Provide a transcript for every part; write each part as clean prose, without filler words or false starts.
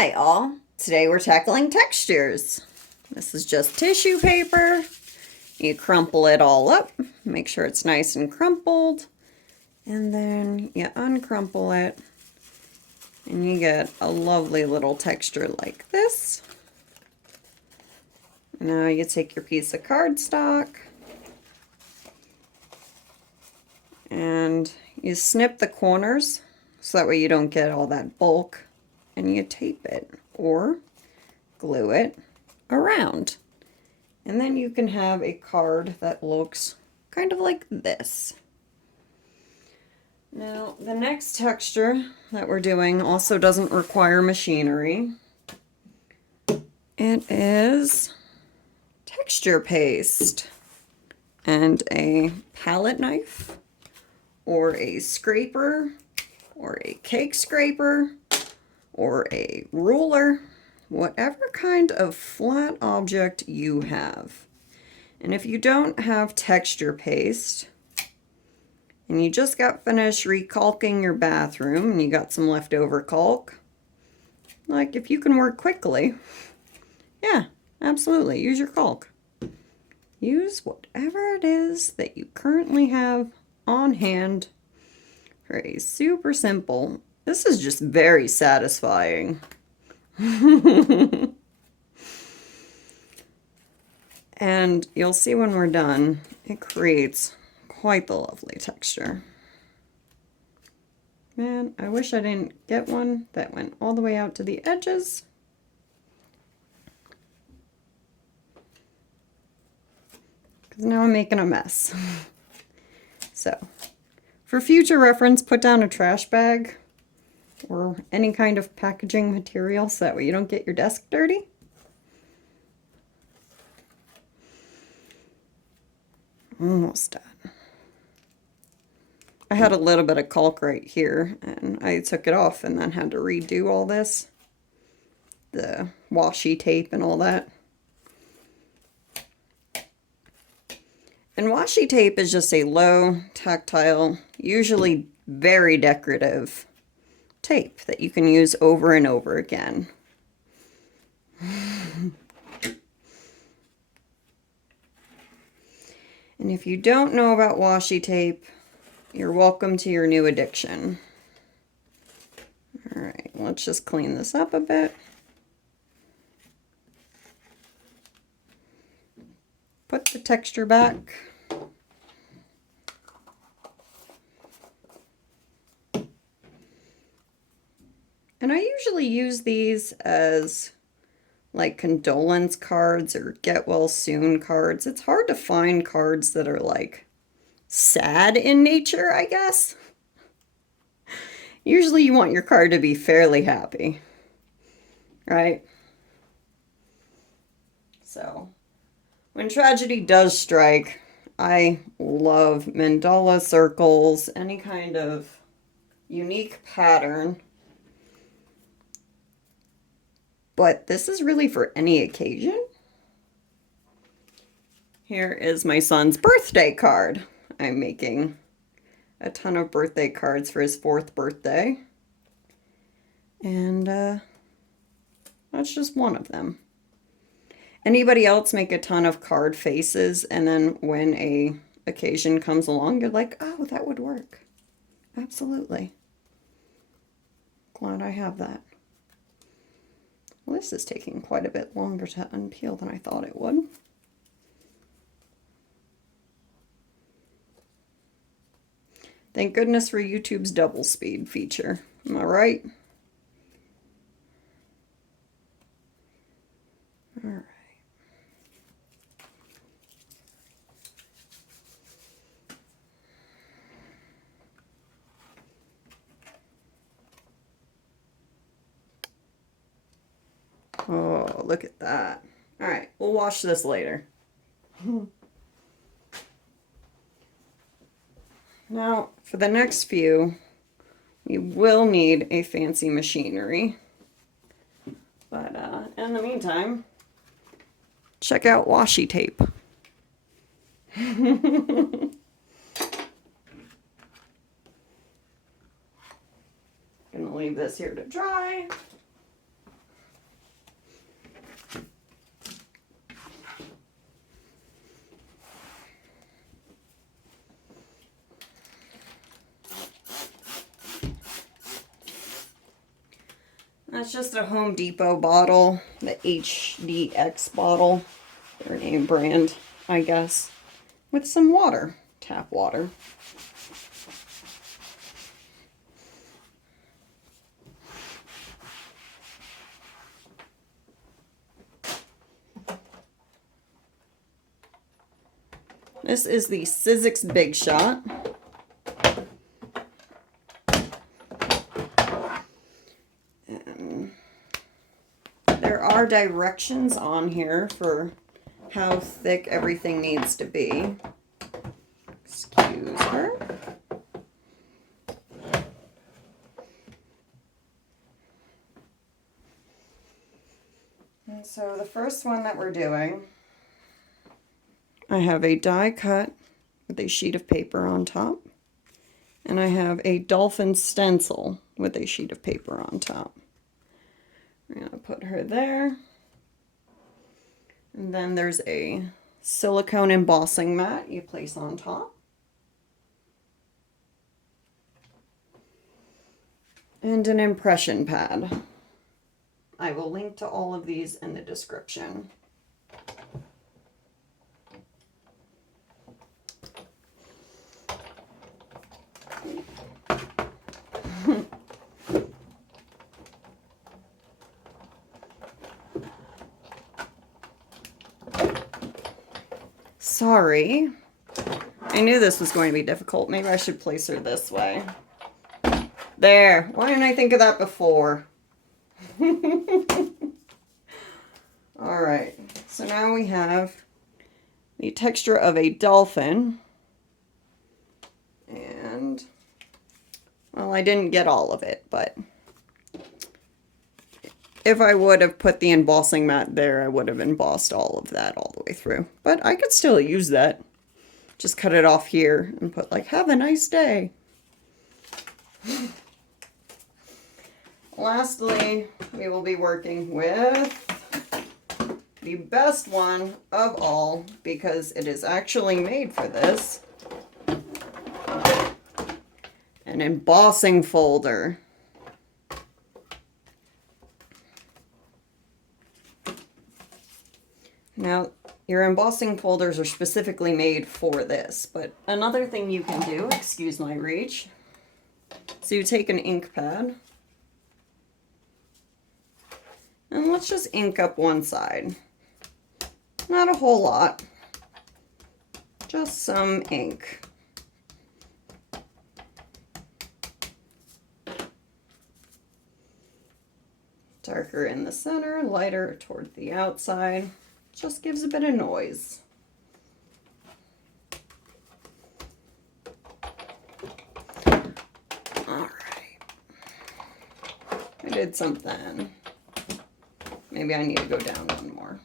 Hi all! Today we're tackling textures. This is just tissue paper. You crumple it all up, make sure it's nice and crumpled, and then you uncrumple it and you get a lovely little texture like this. Now you take your piece of cardstock and you snip the corners so that way you don't get all that bulk, and you tape it or glue it around. And then you can have a card that looks kind of like this. Now, the next texture that we're doing also doesn't require machinery. It is texture paste and a palette knife or a scraper or a cake scraper or a ruler, whatever kind of flat object you have. And if you don't have texture paste and you just got finished recalking your bathroom and you got some leftover caulk, like if you can work quickly, yeah, absolutely, use your caulk. Use whatever it is that you currently have on hand for a super simple. This is just very satisfying. And you'll see when we're done, it creates quite the lovely texture. Man, I wish I didn't get one that went all the way out to the edges. Because now I'm making a mess. So, for future reference, put down a trash bag or any kind of packaging material so that way you don't get your desk dirty. Almost done. I had a little bit of caulk right here and I took it off and then had to redo all this. The washi tape and all that. And washi tape is just a low, tactile, usually very decorative tape that you can use over and over again. And if you don't know about washi tape, you're welcome to your new addiction. All right, let's just clean this up a bit. Put the texture back. And I usually use these as like condolence cards or get well soon cards. It's hard to find cards that are like sad in nature, I guess. Usually you want your card to be fairly happy, right? So when tragedy does strike, I love mandala circles, any kind of unique pattern. But this is really for any occasion. Here is my son's birthday card. I'm making a ton of birthday cards for his 4th birthday. And that's just one of them. Anybody else make a ton of card faces and then when a occasion comes along, you're like, oh, that would work. Absolutely. Glad I have that. Well, this is taking quite a bit longer to unpeel than I thought it would. Thank goodness for YouTube's double speed feature. Am I right? All right. Oh, look at that. All right, we'll wash this later. Now, for the next few, we will need a fancy machinery. But in the meantime, check out washi tape. Gonna leave this here to dry. That's just a Home Depot bottle, the HDX bottle, their name brand, I guess, with some water, tap water. This is the Sizzix Big Shot. And there are directions on here for how thick everything needs to be. Excuse her. And so the first one that we're doing, I have a die cut with a sheet of paper on top, and I have a dolphin stencil with a sheet of paper on top. We're going to put her there. And then there's a silicone embossing mat you place on top. And an impression pad. I will link to all of these in the description. Sorry. I knew this was going to be difficult. Maybe I should place her this way. There. Why didn't I think of that before? Alright. So now we have the texture of a dolphin. And, well, I didn't get all of it, but if I would have put the embossing mat there, I would have embossed all of that all the way through. But I could still use that. Just cut it off here and put like, have a nice day. Lastly, we will be working with the best one of all, because it is actually made for this. An embossing folder. Now, your embossing folders are specifically made for this, but another thing you can do, excuse my reach, so you take an ink pad, and let's just ink up one side. Not a whole lot, just some ink. Darker in the center, lighter toward the outside. Just gives a bit of noise. Alright. I did something. Maybe I need to go down one more.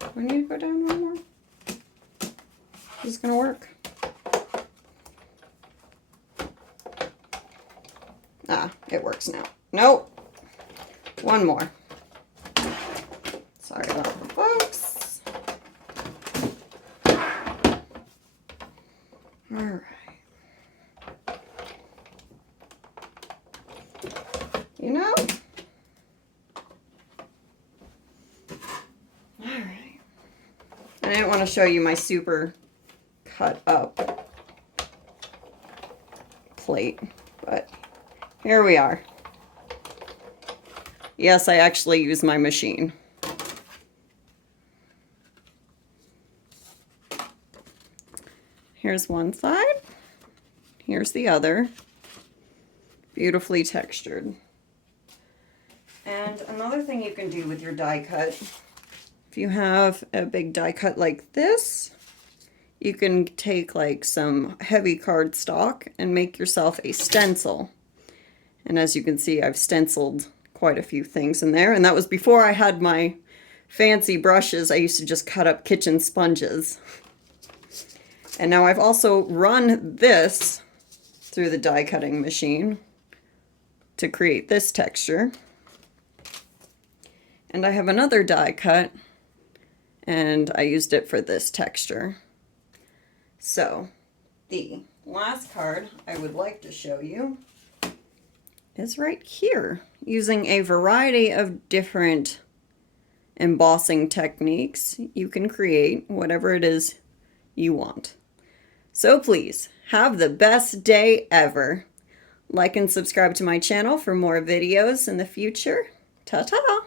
Do I need to go down one more? Is this gonna work? Ah, it works now. Nope. One more. Sorry about the folks. Alright. You know? Alright. I didn't want to show you my super cut up plate, but here we are. Yes, I actually use my machine. Here's one side. Here's the other. Beautifully textured. And another thing you can do with your die cut, if you have a big die cut like this, you can take like some heavy cardstock and make yourself a stencil. And as you can see, I've stenciled quite a few things in there. And that was before I had my fancy brushes. I used to just cut up kitchen sponges. And now I've also run this through the die cutting machine to create this texture. And I have another die cut, and I used it for this texture. So, the last card I would like to show you is right here. Using a variety of different embossing techniques, you can create whatever it is you want. So please, have the best day ever. Like and subscribe to my channel for more videos in the future. Ta-ta!